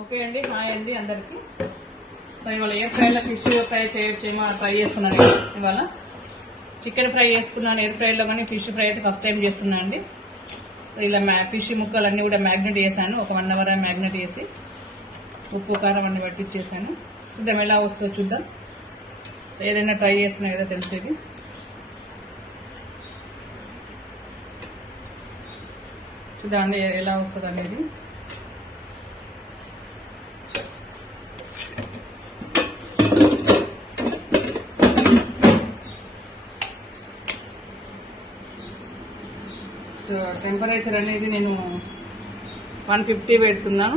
Okay అండి, hi అండి అందరికి. సో ఇవాళ ఎయిర్ ఫ్రైలో ఫిష్ ఫ్రై చేయొచ్చేమో ట్రై చేస్తున్నాను. ఇవాళ చికెన్ ఫ్రై చేసుకున్నాను ఎయిర్ ఫ్రైలో, కానీ ఫిష్ ఫ్రై అయితే ఫస్ట్ టైం చేస్తున్నాను అండి. సో ఇలా ఫిష్ ముక్కలన్నీ కూడా మ్యాగ్నెట్ చేశాను, ఒక 1 అవర్ మ్యాగ్నెట్ చేసి ఉప్పు కారం అన్ని పట్టించేసాను. చూద్దాం ఎలా వస్తుందో చూద్దాం. సో ఏదైనా ట్రై చేస్తున్నా ఏదో తెలిసేది. చూద్దామండి ఎలా వస్తుంది అనేది. సో టెంపరేచర్ అనేది నేను 150 పెడుతున్నాను.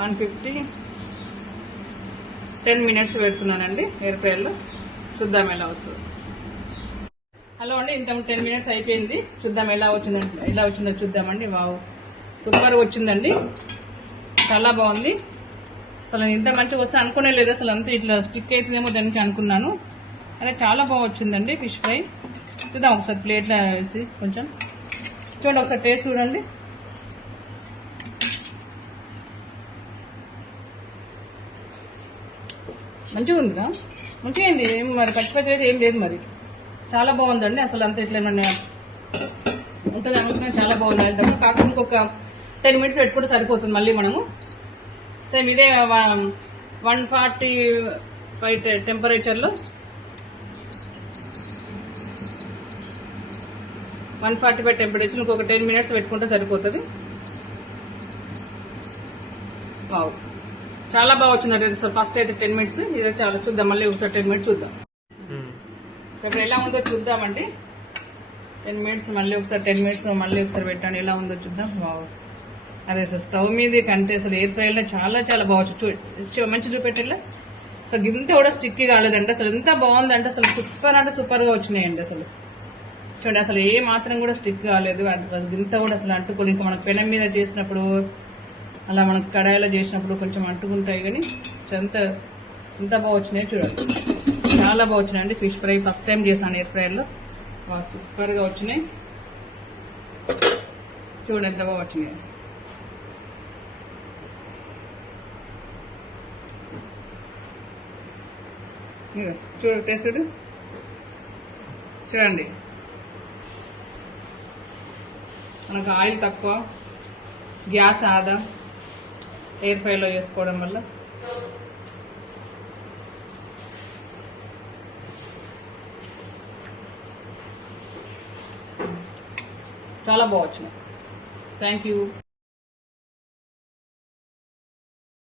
150 10 మినిట్స్ పెడుతున్నానండి ఎయిర్ ఫ్రైలో. చూద్దాం ఎలా వస్తుంది. హలో అండి, ఇంత 10 మినిట్స్ అయిపోయింది. చూద్దాం ఎలా వచ్చిందో చూద్దామండి. వావ్, సూపర్ వచ్చిందండి, చాలా బాగుంది. అసలు ఇంత మంచిగా వస్తే అనుకునే లేదు, అసలు అంతా ఇట్లా స్టిక్ అవుతుందేమో దానికి అనుకున్నాను. అదే చాలా బాగా వచ్చిందండి ఫిష్ ఫ్రై. చూద్దాం ఒకసారి ప్లేట్లో వేసి కొంచెం చూడండి, ఒకసారి టేస్ట్ చూడండి. మంచిగా ఉందిగా, మంచిగా అయింది. ఏం మరి పచ్చిపచ్చి అయితే ఏం లేదు, మరి చాలా బాగుందండి. అసలు అంతా ఇట్లా ఉంటుంది అనుకున్నా, చాలా బాగుంది. కాకపోతే ఇంకొక 10 మినిట్స్ పెట్టుకుంటే సరిపోతుంది. మళ్ళీ మనము సేమ్ ఇదే 145 టెంపరేచర్లో 145 టెంపరేచర్ ఇంకొక 10 మినిట్స్ పెట్టుకుంటే సరిపోతుంది. వావ్, చాలా బాగా వచ్చిందండి. సార్ ఫస్ట్ అయితే 10 మినిట్స్ ఇదే చాలా. చూద్దాం మళ్ళీ ఒకసారి 10 మినిట్స్ చూద్దాం. సో ఇప్పుడు ఎలా ఉందో చూద్దామండి. 10 మినిట్స్ మళ్ళీ ఒకసారి 10 మినిట్స్ మళ్ళీ ఒకసారి పెట్టండి, ఎలా ఉందో చూద్దాం. వావ్, అదే సార్ స్టవ్ మీద కంటే అసలు ఎయిర్ ఫ్రైలో చాలా చాలా బాగా మంచి చూపెట్టేలా. అసలు ఇంత కూడా స్టిక్కీ కాలేదండి. అసలు ఎంత బాగుందంటే అసలు సూపర్ అంటే సూపర్గా వచ్చినాయండి. అసలు చూడండి, అసలు ఏ మాత్రం కూడా స్టిక్ కాలేదు. ఇంత కూడా అసలు అంటుకోలేదు. ఇంకా మనకు పెనం మీద చేసినప్పుడు, అలా మనకు కడాయిలో చేసినప్పుడు కొంచెం అంటుకుంటాయి, కానీ ఎంత బాగా వచ్చినాయో చూడండి. చాలా బాగా వచ్చినాయండి ఫిష్ ఫ్రై. ఫస్ట్ టైం చేశాను ఎయిర్ ఫ్రైలో. సూపర్గా వచ్చినాయి. చూడండి ఎంత బాగా వచ్చినాయి. చూడు టేస్ట్ చూడండి. మనకు ఆయిల్ తక్కువ, గ్యాస్ ఆదా ఎయిర్ ఫ్రైలో చేసుకోవడం వల్ల. చాలా బాగా వచ్చినాయి. Thank you.